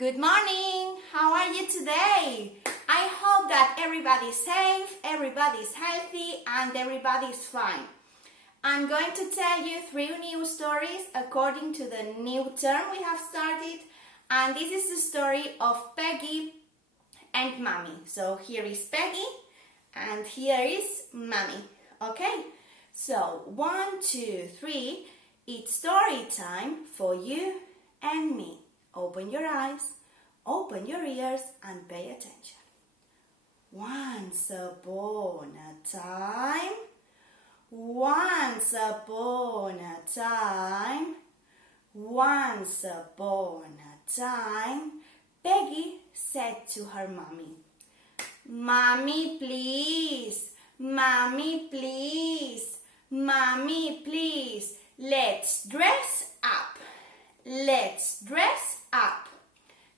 Good morning! How are you today? I hope that everybody's safe, everybody's healthy, and everybody's fine. I'm going to tell you 3 new stories according to the new term we have started, and this is the story of Peggy and Mommy. So here is Peggy, and here is Mommy. Okay? So 1, 2, 3, it's story time for you and me. Open your eyes, open your ears, and pay attention. Once upon a time, once upon a time, once upon a time, Peggy said to her mommy, "Mommy, please, Mommy, please, Mommy, please, let's dress up. Let's dress up.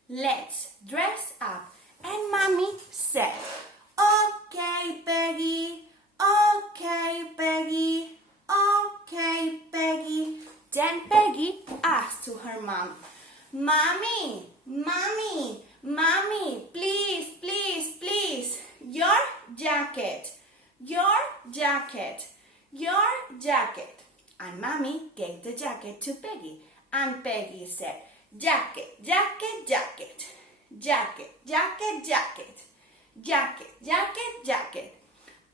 Let's dress up." And Mommy said, "Okay, Peggy. Okay, Peggy. Okay, Peggy." Then Peggy asked to her mom, "Mommy, Mommy, Mommy, please, please, please, your jacket, your jacket, your jacket." And Mommy gave the jacket to Peggy. And Peggy said, "Jacket, jacket, jacket, jacket, jacket, jacket, jacket, jacket, jacket."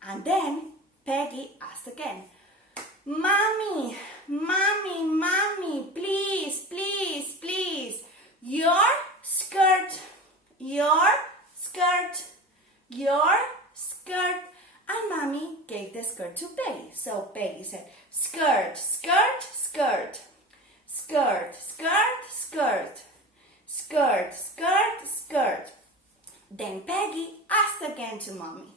And then Peggy asked again, "Mommy, Mommy, Mommy, please, please, please, your skirt, your skirt, your skirt." And Mommy gave the skirt to Peggy. So Peggy said, "Skirt, skirt, skirt. Skirt, skirt, skirt, skirt, skirt, skirt." Then Peggy asked again to Mommy,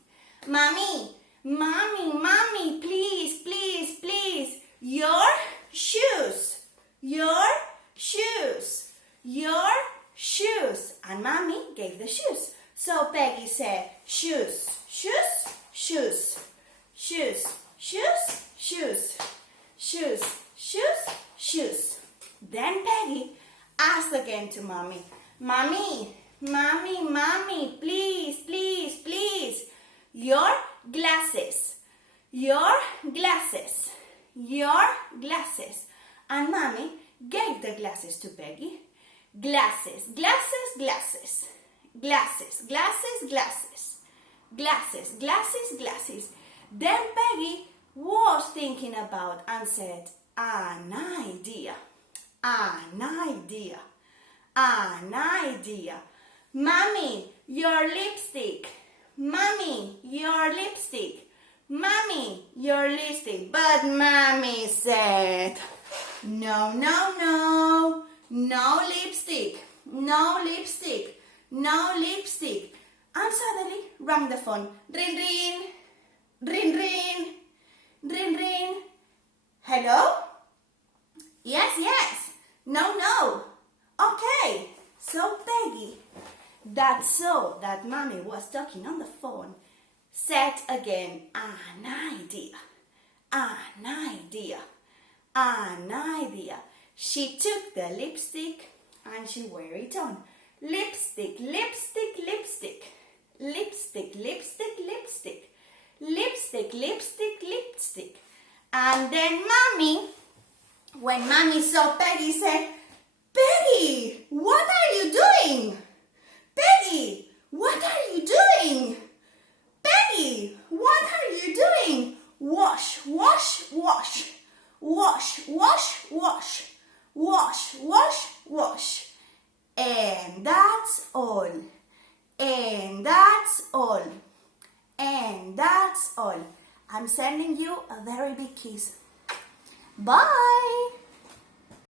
"Mommy, Mommy, Mommy, please, please, please, your shoes, your shoes, your shoes." And Mommy gave the shoes. So Peggy said, "Shoes, shoes, shoes, shoes, shoes, shoes, shoes, shoes, shoes." Then Peggy asked again to Mommy, "Mommy, Mommy, Mommy, please, please, please, your glasses, your glasses, your glasses." And Mommy gave the glasses to Peggy. Glasses, glasses, glasses, glasses, glasses, glasses, glasses, glasses, glasses. Then Peggy was thinking about and said, "An idea. An idea, an idea. Mommy, your lipstick. Mommy, your lipstick. Mommy, your lipstick." But Mommy said, "No, no, no, no lipstick, no lipstick, no lipstick." And suddenly rang the phone. Ring, ring, ring, ring, ring, ring. "Hello? Yes, yes. No, no. Okay." So Peggy, that saw that Mommy was talking on the phone, said again, "An idea, an idea, an idea." She took the lipstick and she wear it on. Lipstick, lipstick, lipstick, lipstick, lipstick, lipstick, lipstick, lipstick, lipstick. And then when Mommy saw Peggy, said, "Peggy, what are you doing? Peggy, what are you doing? Peggy, what are you doing? Wash, wash, wash, wash, wash, wash, wash, wash, wash." And that's all. And that's all. And that's all. I'm sending you a very big kiss. Bye.